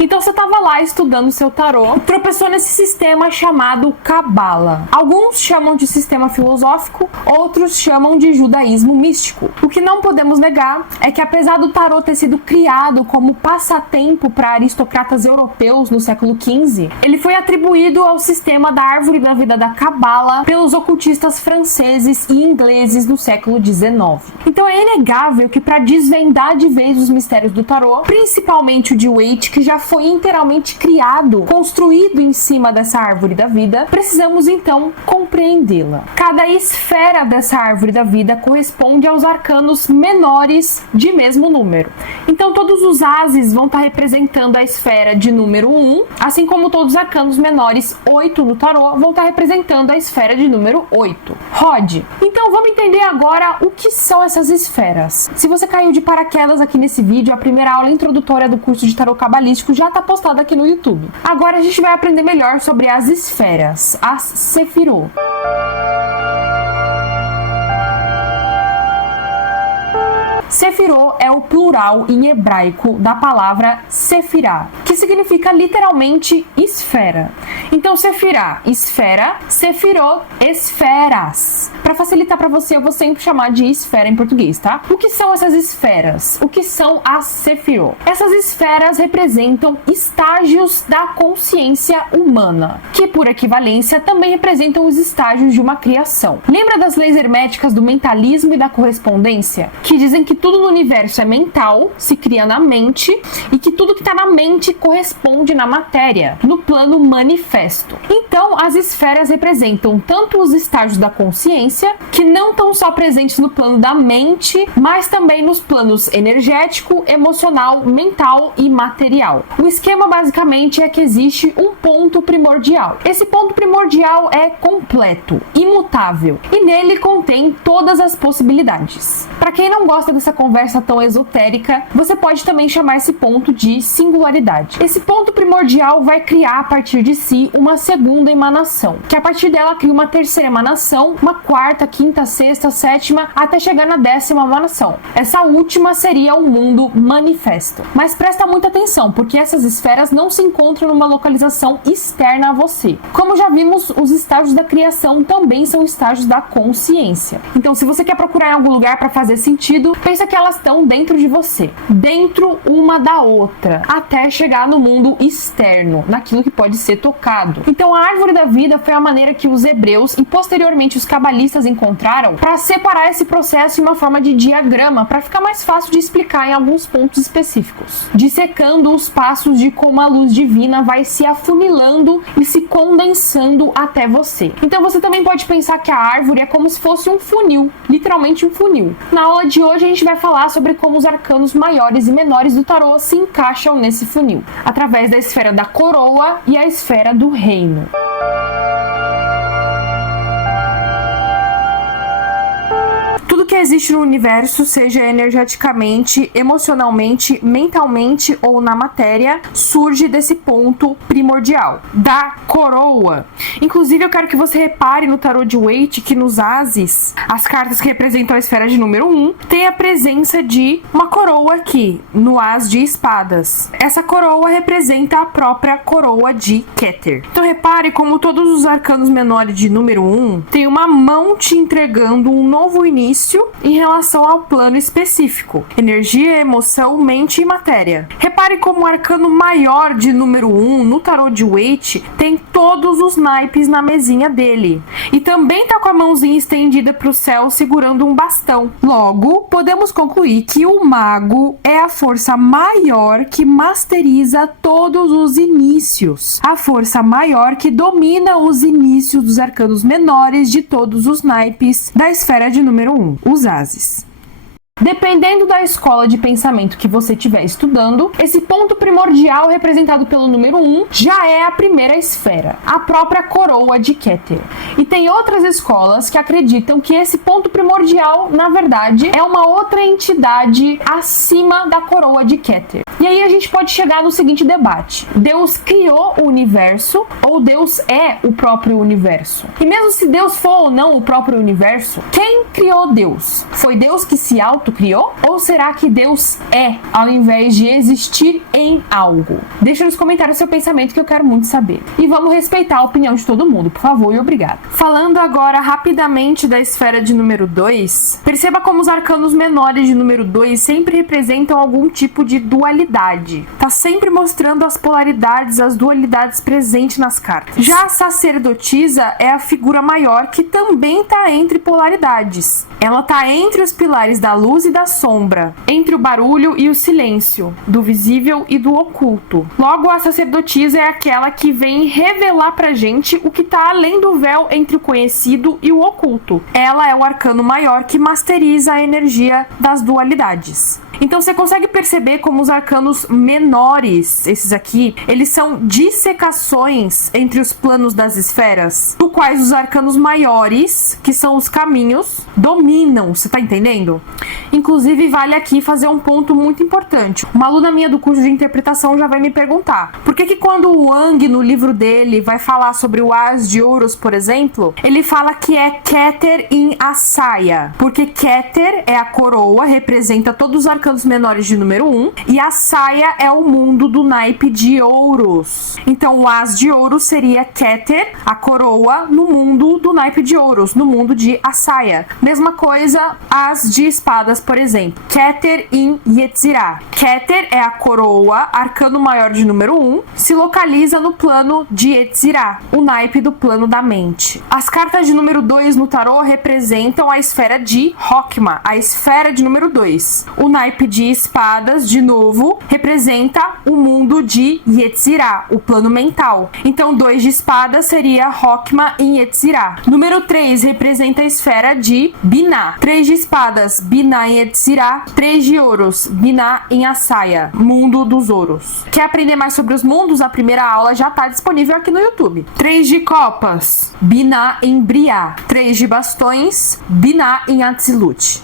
Então você estava lá estudando seu tarô, tropeçou nesse sistema chamado Cabala. Alguns chamam de sistema filosófico, outros chamam de judaísmo místico. O que não podemos negar é que apesar do tarô ter sido criado como passatempo para aristocratas europeus no século XV, ele foi atribuído ao sistema da árvore da vida da Cabala pelos ocultistas franceses e ingleses no século XIX. Então é inegável que para desvendar de vez os mistérios do tarô, principalmente o de Waite, que já foi inteiramente criado, construído em cima dessa árvore da vida, precisamos então compreendê-la. Cada esfera dessa árvore da vida corresponde aos arcanos menores de mesmo número. Então todos os ases vão estar representando a esfera de número 1, assim como todos os arcanos menores 8 no tarô vão estar representando a esfera de número 8. Rod, então vamos entender agora o que são essas esferas. Se você caiu de paraquedas aqui nesse vídeo, a primeira aula introdutória do curso de tarô cabalístico já está postada aqui no YouTube. Agora a gente vai aprender melhor sobre as esferas, as Sefirot. Sefirot é o plural em hebraico da palavra Sefirah, que significa literalmente esfera. Então, Sefirah, esfera, Sefirot, esferas. Para facilitar para você, eu vou sempre chamar de esfera em português, tá? O que são essas esferas? O que são as Sefirot? Essas esferas representam estágios da consciência humana, que por equivalência também representam os estágios de uma criação. Lembra das leis herméticas do mentalismo e da correspondência? Que dizem que tudo no universo é mental, se cria na mente, e que tudo que está na mente corresponde na matéria, no plano manifesto. Então, as esferas representam tanto os estágios da consciência, que não estão só presentes no plano da mente, mas também nos planos energético, emocional, mental e material. O esquema basicamente é que existe um ponto primordial. Esse ponto primordial é completo, imutável, e nele contém todas as possibilidades. Para quem não gosta dessa conversa tão esotérica, você pode também chamar esse ponto de singularidade. Esse ponto primordial vai criar a partir de si uma segunda emanação, que a partir dela cria uma terceira emanação, uma quarta, quinta, sexta, sétima, até chegar na 10ª emanação. Essa última seria o mundo manifesto. Mas presta muita atenção, porque essas esferas não se encontram numa localização externa a você. Como já vimos, os estágios da criação também são estágios da consciência. Então, se você quer procurar em algum lugar para fazer sentido, pensa que elas estão dentro de você, dentro uma da outra, até chegar no mundo externo, naquilo que pode ser tocado. Então a árvore da vida foi a maneira que os hebreus e posteriormente os cabalistas encontraram para separar esse processo em uma forma de diagrama, para ficar mais fácil de explicar em alguns pontos específicos, dissecando os passos de como a luz divina vai se afunilando e se condensando até você. Então você também pode pensar que a árvore é como se fosse um funil, literalmente um funil. Na aula de hoje a gente vai falar sobre como os arcanos maiores e menores do tarô se encaixam nesse funil, através da esfera da coroa e a esfera do reino. Tudo que existe no universo, seja energeticamente, emocionalmente, mentalmente ou na matéria, surge desse ponto primordial, da coroa. Inclusive, eu quero que você repare no tarô de Waite que nos ases, as cartas que representam a esfera de número 1, tem a presença de uma coroa aqui, no as de espadas. Essa coroa representa a própria coroa de Keter. Então, repare como todos os arcanos menores de número 1 tem uma mão te entregando um novo início em relação ao plano específico, energia, emoção, mente e matéria. Repare como o arcano maior de número 1 no tarô de Waite tem todos os naipes na mesinha dele, e também tá com a mãozinha estendida para o céu segurando um bastão. Logo, podemos concluir que o mago é a força maior que masteriza todos os inícios, a força maior que domina os inícios dos arcanos menores de todos os naipes da esfera de número 1, os ases. Dependendo da escola de pensamento que você estiver estudando, esse ponto primordial representado pelo número 1 já é a primeira esfera, a própria coroa de Keter. E tem outras escolas que acreditam que esse ponto primordial, na verdade, é uma outra entidade acima da coroa de Keter. E aí a gente pode chegar no seguinte debate: Deus criou o universo ou Deus é o próprio universo? E mesmo se Deus for ou não o próprio universo, quem criou Deus? Foi Deus que se autocriou? Ou será que Deus é, ao invés de existir em algo? Deixa nos comentários seu pensamento que eu quero muito saber. E vamos respeitar a opinião de todo mundo, por favor e obrigado. Falando agora rapidamente da esfera de número 2, perceba como os arcanos menores de número 2 sempre representam algum tipo de dualidade. Tá sempre mostrando as polaridades, as dualidades presentes nas cartas. Já a sacerdotisa é a figura maior que também tá entre polaridades. Ela tá entre os pilares da luz e da sombra, entre o barulho e o silêncio, do visível e do oculto. Logo, a sacerdotisa é aquela que vem revelar pra gente o que tá além do véu entre o conhecido e o oculto. Ela é o arcano maior que masteriza a energia das dualidades. Então você consegue perceber como os arcanos menores, esses aqui, eles são dissecações entre os planos das esferas, do quais os arcanos maiores, que são os caminhos, dominam, você tá entendendo? Inclusive vale aqui fazer um ponto muito importante. Uma aluna minha do curso de interpretação já vai me perguntar, por que quando o Wang, no livro dele, vai falar sobre o As de Ouros, por exemplo, ele fala que é Keter em Asaya, porque Keter é a coroa, representa todos os arcanos menores de número 1, e a saia é o mundo do naipe de ouros. Então o As de Ouros seria Keter, a coroa, no mundo do naipe de ouros, no mundo de Asaya. Mesma coisa, As de Espadas, por exemplo. Keter em Yetzirah. Keter é a coroa, arcano maior de número 1, se localiza no plano de Yetzirah, o naipe do plano da mente. As cartas de número 2 no tarô representam a esfera de Hokma, a esfera de número 2. O naipe de espadas, de novo, representa o mundo de Yetzirah, o plano mental. Então, 2 de espadas seria Hokma em Yetzirah. Número 3 representa a esfera de Binah. 3 de espadas, Binah em Yetzirah. 3 de ouros, Binah em Asaya, mundo dos ouros. Quer aprender mais sobre os mundos? A primeira aula já está disponível aqui no YouTube. 3 de copas, Binah em Briah. 3 de bastões, Binah em Atzilut.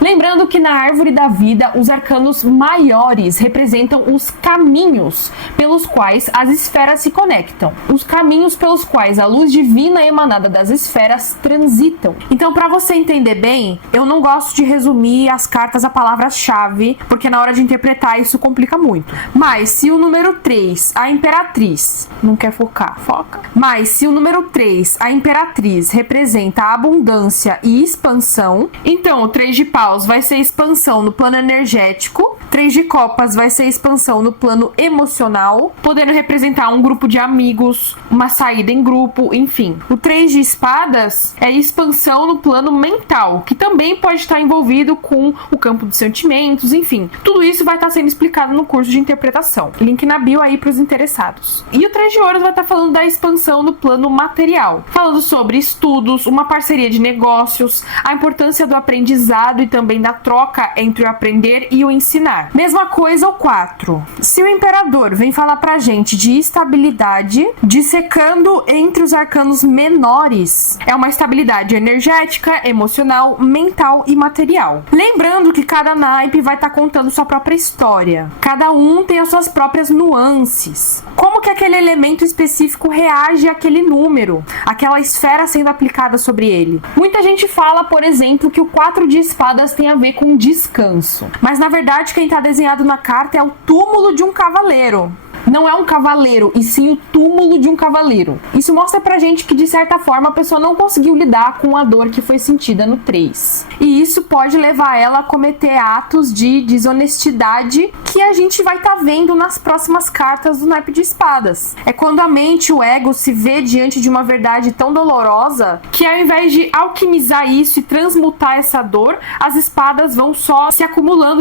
Lembrando que na árvore da vida, os arcanos maiores representam os caminhos pelos quais as esferas se conectam. Os caminhos pelos quais a luz divina emanada das esferas transitam. Então, para você entender bem, eu não gosto de resumir as cartas a palavras-chave, porque na hora de interpretar isso complica muito. Mas, se o número 3, a Imperatriz, não quer focar, foca. Mas, se o número 3, a Imperatriz, representa a abundância e expansão, então o 3 de paus vai ser expansão no plano energético, 3 de copas vai ser expansão no plano emocional, podendo representar um grupo de amigos, uma saída em grupo, enfim. O 3 de espadas é expansão no plano mental, que também pode estar envolvido com o campo dos sentimentos, enfim. Tudo isso vai estar sendo explicado no curso de interpretação. Link na bio aí para os interessados. E o 3 de ouros vai estar falando da expansão no plano material, falando sobre estudos, uma parceria de negócios, a importância do aprendizado e também da troca entre o aprender e o ensinar. Mesma coisa o 4. Se o imperador vem falar pra gente de estabilidade, dissecando entre os arcanos menores, é uma estabilidade energética, emocional, mental e material. Lembrando que cada naipe vai estar contando sua própria história. Cada um tem as suas próprias nuances. Como que aquele elemento específico reage àquele número, aquela esfera sendo aplicada sobre ele. Muita gente fala, por exemplo, que o 4 de espadas tem a ver com descanso. Mas na verdade quem está desenhado na carta é o túmulo de um cavaleiro. Não é um cavaleiro, e sim o túmulo de um cavaleiro. Isso mostra pra gente que, de certa forma, a pessoa não conseguiu lidar com a dor que foi sentida no 3. E isso pode levar ela a cometer atos de desonestidade que a gente vai estar vendo nas próximas cartas do naipe de espadas. É quando a mente, o ego, se vê diante de uma verdade tão dolorosa que, ao invés de alquimizar isso e transmutar essa dor, as espadas vão só se acumulando,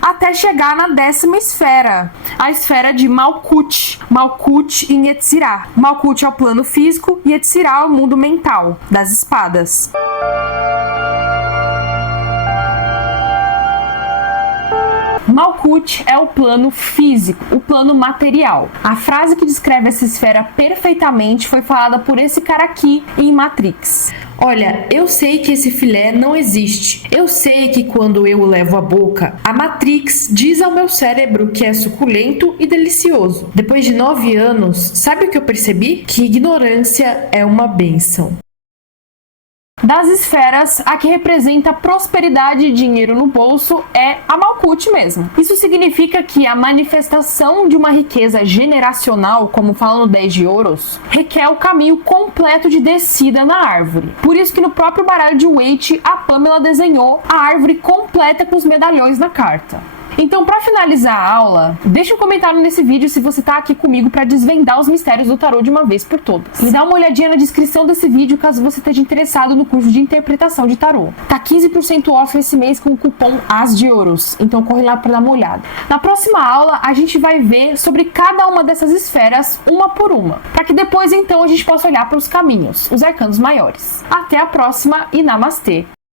até chegar na 10ª esfera. A esfera de Malkuth. Malkuth em Yetzirah. Malkuth é o plano físico e Yetzirah é o mundo mental das espadas. Malkuth é o plano físico, o plano material. A frase que descreve essa esfera perfeitamente foi falada por esse cara aqui em Matrix. Olha, eu sei que esse filé não existe. Eu sei que quando eu o levo à boca, a Matrix diz ao meu cérebro que é suculento e delicioso. Depois de 9 anos, sabe o que eu percebi? Que ignorância é uma bênção. Das esferas, a que representa prosperidade e dinheiro no bolso é a Malkuth mesmo. Isso significa que a manifestação de uma riqueza generacional, como fala no 10 de ouros, requer o caminho completo de descida na árvore. Por isso que no próprio baralho de Waite, a Pamela desenhou a árvore completa com os medalhões na carta. Então, para finalizar a aula, deixa um comentário nesse vídeo se você tá aqui comigo para desvendar os mistérios do tarô de uma vez por todas. E dá uma olhadinha na descrição desse vídeo caso você esteja interessado no curso de interpretação de tarô. Tá 15% off esse mês com o cupom As de Ouros, então corre lá para dar uma olhada. Na próxima aula, a gente vai ver sobre cada uma dessas esferas, uma por uma, para que depois então a gente possa olhar para os caminhos, os arcanos maiores. Até a próxima e namastê!